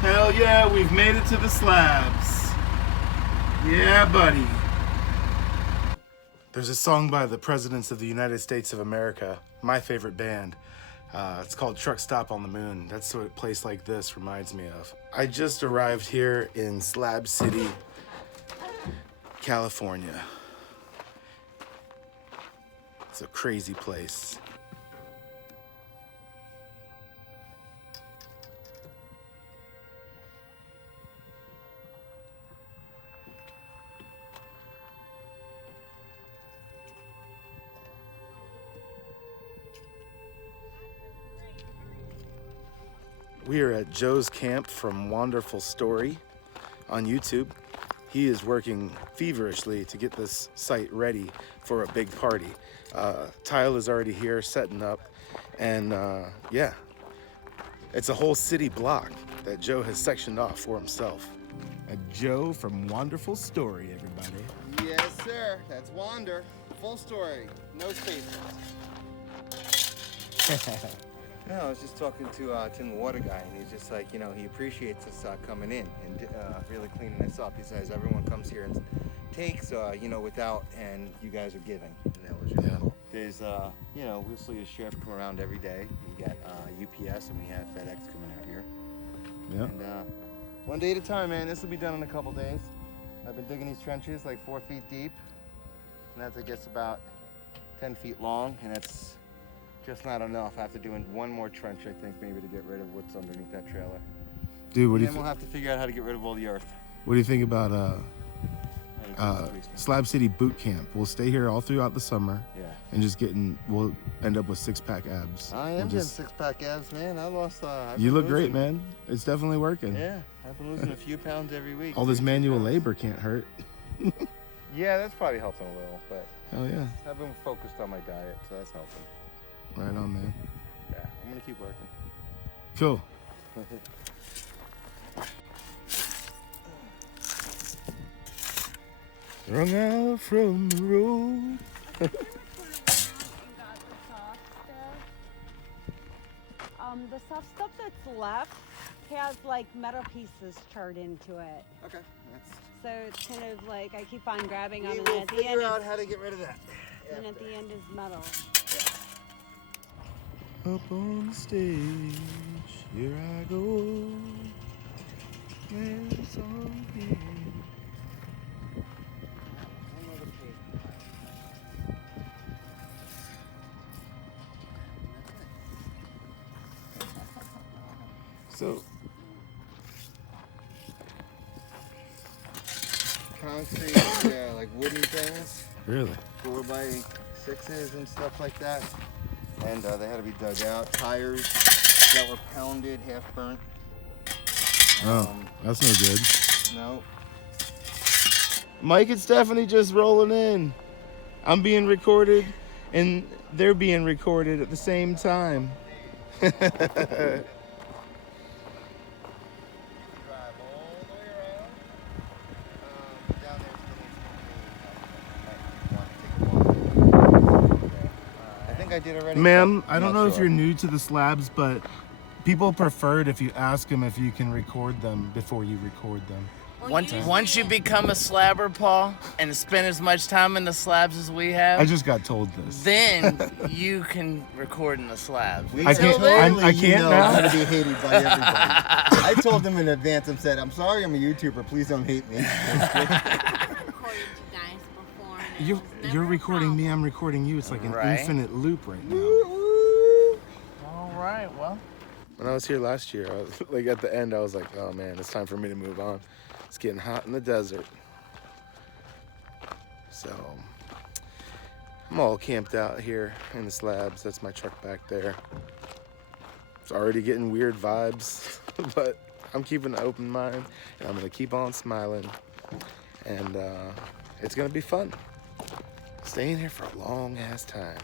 Hell yeah, we've made it to the slabs. Yeah, buddy. There's a song by the Presidents of the United States of America, my favorite band. It's called Truck Stop on the Moon. That's what a place like this reminds me of. I just arrived here in Slab City, California. It's a crazy place. We are at Joe's camp from WanderFullStory on YouTube. He is working feverishly to get this site ready for a big party. Tile is already here setting up, and yeah, it's a whole city block that Joe has sectioned off for himself. Joe from WanderFullStory, everybody. Yes, sir. That's Wander. Full story. No spaces. No, I was just talking to Tim the Water Guy, and he's just like, you know, he appreciates us coming in and really cleaning us up. He says everyone comes here and takes, you know, without, and you guys are giving. And that was really cool. There's, you know, we'll see a sheriff come around every day. We got UPS and we have FedEx coming out here. Yeah. And one day at a time, man. This will be done in a couple days. I've been digging these trenches like 4 feet deep, and that's, I guess, about 10 feet long, and that's just not enough. After doing one more trench, I think, maybe to get rid of what's underneath that trailer. Dude, what do you think? We'll have to figure out how to get rid of all the earth. What do you think about Slab City Boot Camp? We'll stay here all throughout the summer. Yeah. And just we'll end up with 6-pack abs. I am getting 6-pack abs, man. I lost. You look great, man. It's definitely working. Yeah, I've been losing a few pounds every week. All this manual labor can't hurt. Yeah, that's probably helping a little, but. Hell yeah. I've been focused on my diet, so that's helping. Right on, man. Yeah, I'm gonna keep working. Cool. Run out from the road. The soft stuff that's left has like metal pieces charred into it. Okay. So it's kind of like I keep on grabbing them, We and will then at the figure end, out how to get rid of that. and at the end is metal. Up on the stage, here I go. There's on here. So, Concrete, yeah, like wooden things, really? 4x6s and stuff like that. And they had to be dug out. Tires that were pounded, half burnt. Oh, that's no good. No. Mike and Stephanie just rolling in. I'm being recorded, and they're being recorded at the same time. I did already. Ma'am, I don't know if you're new to the slabs, but people prefer it if you ask them if you can record them before you record them. Once you become a slabber, Paul, and spend as much time in the slabs as we have, I just got told this. then you can record in the slabs. I can't. I can't know now. how to be hated by everybody. I told them in advance. I said, "I'm sorry, I'm a YouTuber. Please don't hate me." You're recording me. I'm recording you. It's like an infinite loop right now. All right. Well, when I was here last year, I was, like at the end, I was like, "Oh man, it's time for me to move on. It's getting hot in the desert." So I'm all camped out here in the slabs. That's my truck back there. It's already getting weird vibes, but I'm keeping an open mind, and I'm gonna keep on smiling, and it's gonna be fun. Staying here for a long ass time.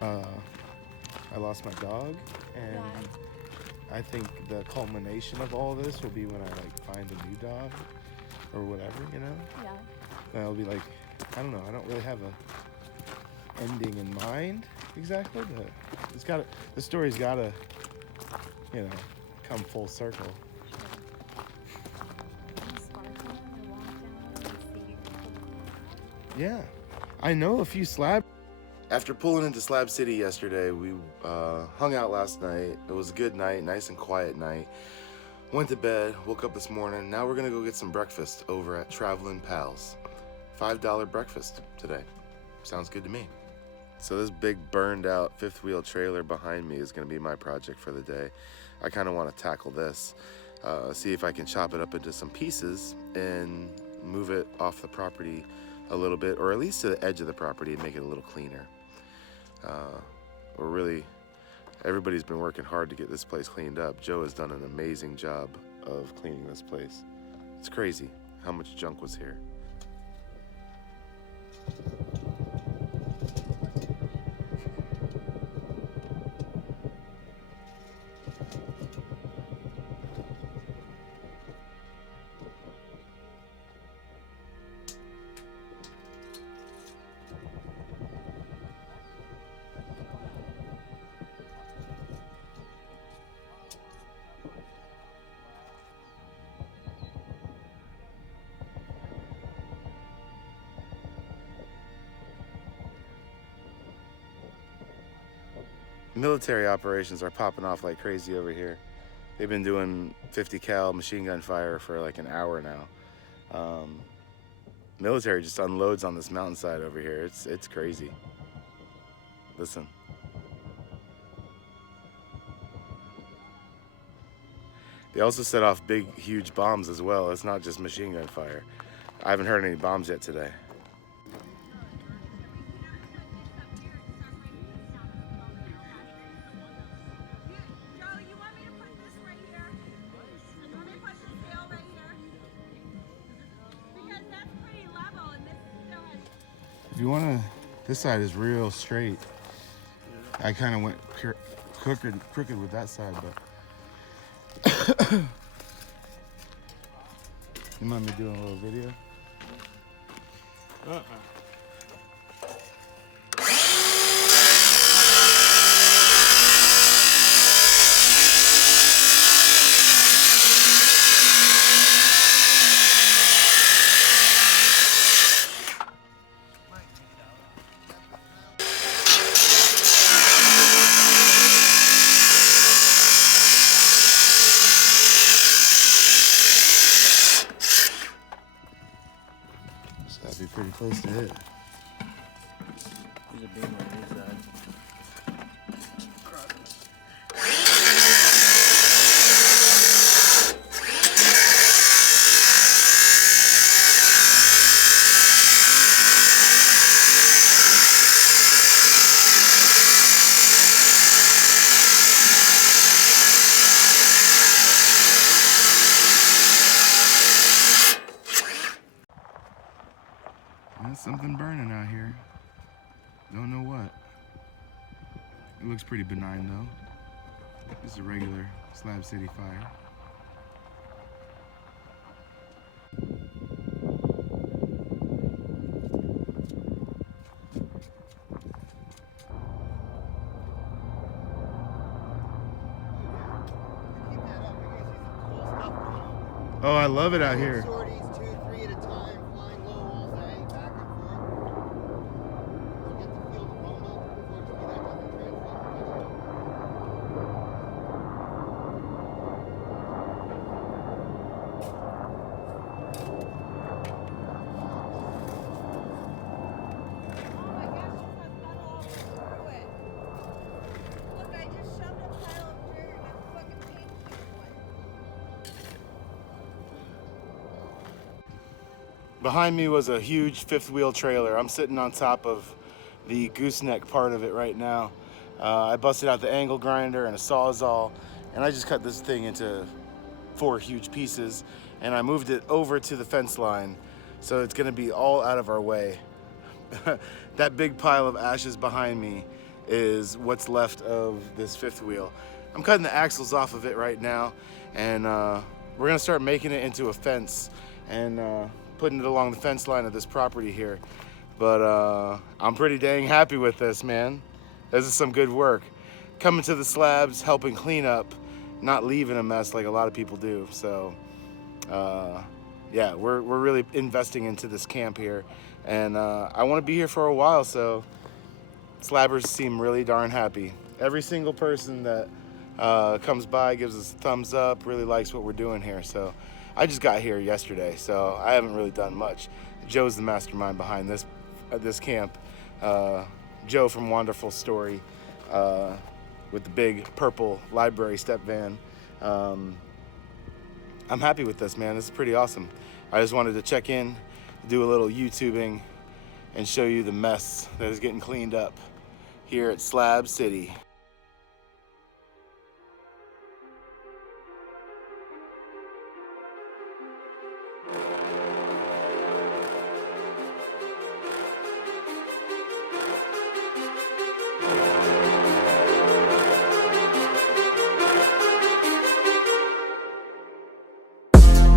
I lost my dog, and I think the culmination of all this will be when I like find a new dog or whatever, you know? Yeah. Then I'll be like, I don't know, I don't really have a ending in mind exactly, but the story's gotta, you know, come full circle. Yeah, I know a few slab. After pulling into Slab City yesterday, we hung out last night. It was a good night, nice and quiet night. Went to bed, woke up this morning. Now we're gonna go get some breakfast over at Travelin' Pals. $5 breakfast today. Sounds good to me. So this big burned out fifth wheel trailer behind me is gonna be my project for the day. I kinda wanna tackle this, see if I can chop it up into some pieces and move it off the property a little bit, or at least to the edge of the property and make it a little cleaner. Everybody's been working hard to get this place cleaned up. Joe has done an amazing job of cleaning this place. It's crazy how much junk was here. Military operations are popping off like crazy over here. They've been doing 50 cal machine gun fire for like an hour now. Military just unloads on this mountainside over here. It's crazy. Listen. They also set off big, huge bombs as well. It's not just machine gun fire. I haven't heard any bombs yet today. you want to, this side is real straight. I kind of went crooked with that side, but you mind me doing a little video? That'd be pretty close to it. There's a beam on his side. There's something burning out here. Don't know what. It looks pretty benign though. It's a regular Slab City fire. Oh, I love it out here. Sorties, 2, 3 at a time, flying low all day, back and forth. You get to feel the moment. Unfortunately, that doesn't translate to video. Oh my gosh, it has metal all through it. Look, I just shoved a pile of dirt and a fucking paint cube one. Behind me was a huge fifth wheel trailer. I'm sitting on top of the gooseneck part of it right now. I busted out the angle grinder and a Sawzall, and I just cut this thing into 4 huge pieces, and I moved it over to the fence line, so it's gonna be all out of our way. That big pile of ashes behind me is what's left of this fifth wheel. I'm cutting the axles off of it right now, and we're gonna start making it into a fence and putting it along the fence line of this property here. But I'm pretty dang happy with this, man. This is some good work. Coming to the slabs, helping clean up, not leaving a mess like a lot of people do. So yeah, we're really investing into this camp here, and I want to be here for a while, so slabbers seem really darn happy. Every single person that comes by gives us a thumbs up, really likes what we're doing here. So I just got here yesterday, so I haven't really done much. Joe's the mastermind behind this camp. Joe from WanderFullStory with the big purple library step van. I'm happy with this, man. This is pretty awesome. I just wanted to check in, do a little YouTubing, and show you the mess that is getting cleaned up here at Slab City.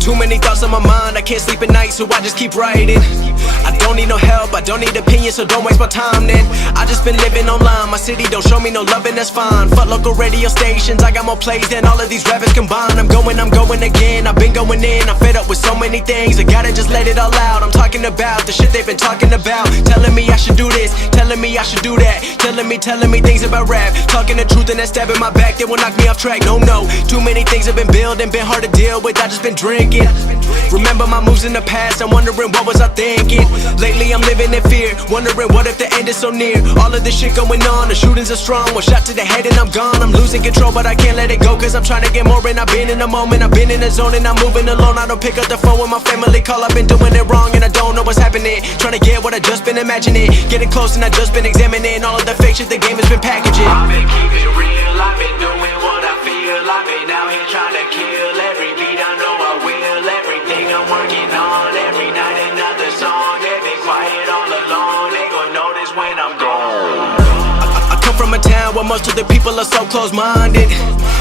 Too many thoughts on my mind, I can't sleep at night, so I just keep writing. I don't need no help, I don't need opinions, so don't waste my time then. I just been living online, my city don't show me no love, and that's fine. Fuck local radio stations, I got more plays than all of these rappers combined. I'm going again, I've been going in, I'm fed up with so many things, I gotta just let it all out. I'm talking about the shit they've been talking about, telling me I should do this, telling me I should do that, telling me things about rap, talking the truth and that stab in my back, they will knock me off track. No, too many things have been building, been hard to deal with, I just been drinking. Remember my moves in the past, I'm wondering what was I thinking. Lately I'm living in fear, wondering what if the end is so near. All of this shit going on, the shootings are strong, one shot to the head and I'm gone. I'm losing control but I can't let it go, cause I'm trying to get more, and I've been in the moment, I've been in the zone, and I'm moving alone. I don't pick up the phone when my family call, I've been doing it wrong and I don't know what's happening. Trying to get what I just been imagining, getting close and I just been examining all of the fake shit the game has been packaging. I've been keeping it real, I've been doing what I feel, I've been out here trying to kill every beat, I know I will. Everything I'm working on, every night another song. They've been quiet all along, they gon' most of the people are so close-minded.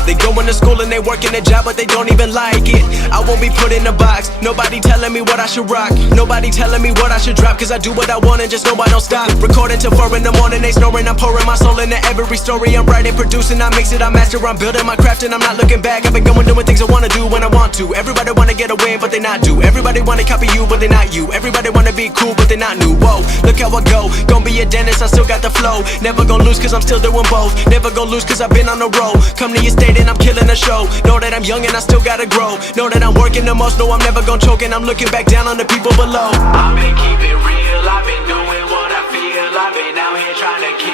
They going to school and they working a job, but they don't even like it. I won't be put in a box. Nobody telling me what I should rock. Nobody telling me what I should drop. Cause I do what I want and just know I don't stop. Recording till 4 in the morning, they snoring. I'm pouring my soul into every story. I'm writing, producing, I mix it, I master. I'm building my craft and I'm not looking back. I've been going doing things I wanna do when I want to. Everybody wanna get away, but they not do. Everybody wanna copy you, but they not you. Everybody wanna be cool, but they not new. Whoa, look how I go. Gonna be a dentist, I still got the flow. Never gonna lose cause I'm still doing both. Never gonna lose cause I've been on the road. Come to your state and I'm killing the show. Know that I'm young and I still gotta grow. Know that I'm working the most, know I'm never gonna choke. And I'm looking back down on the people below. I've been keeping real, I've been doing what I feel. I've been out here trying to keep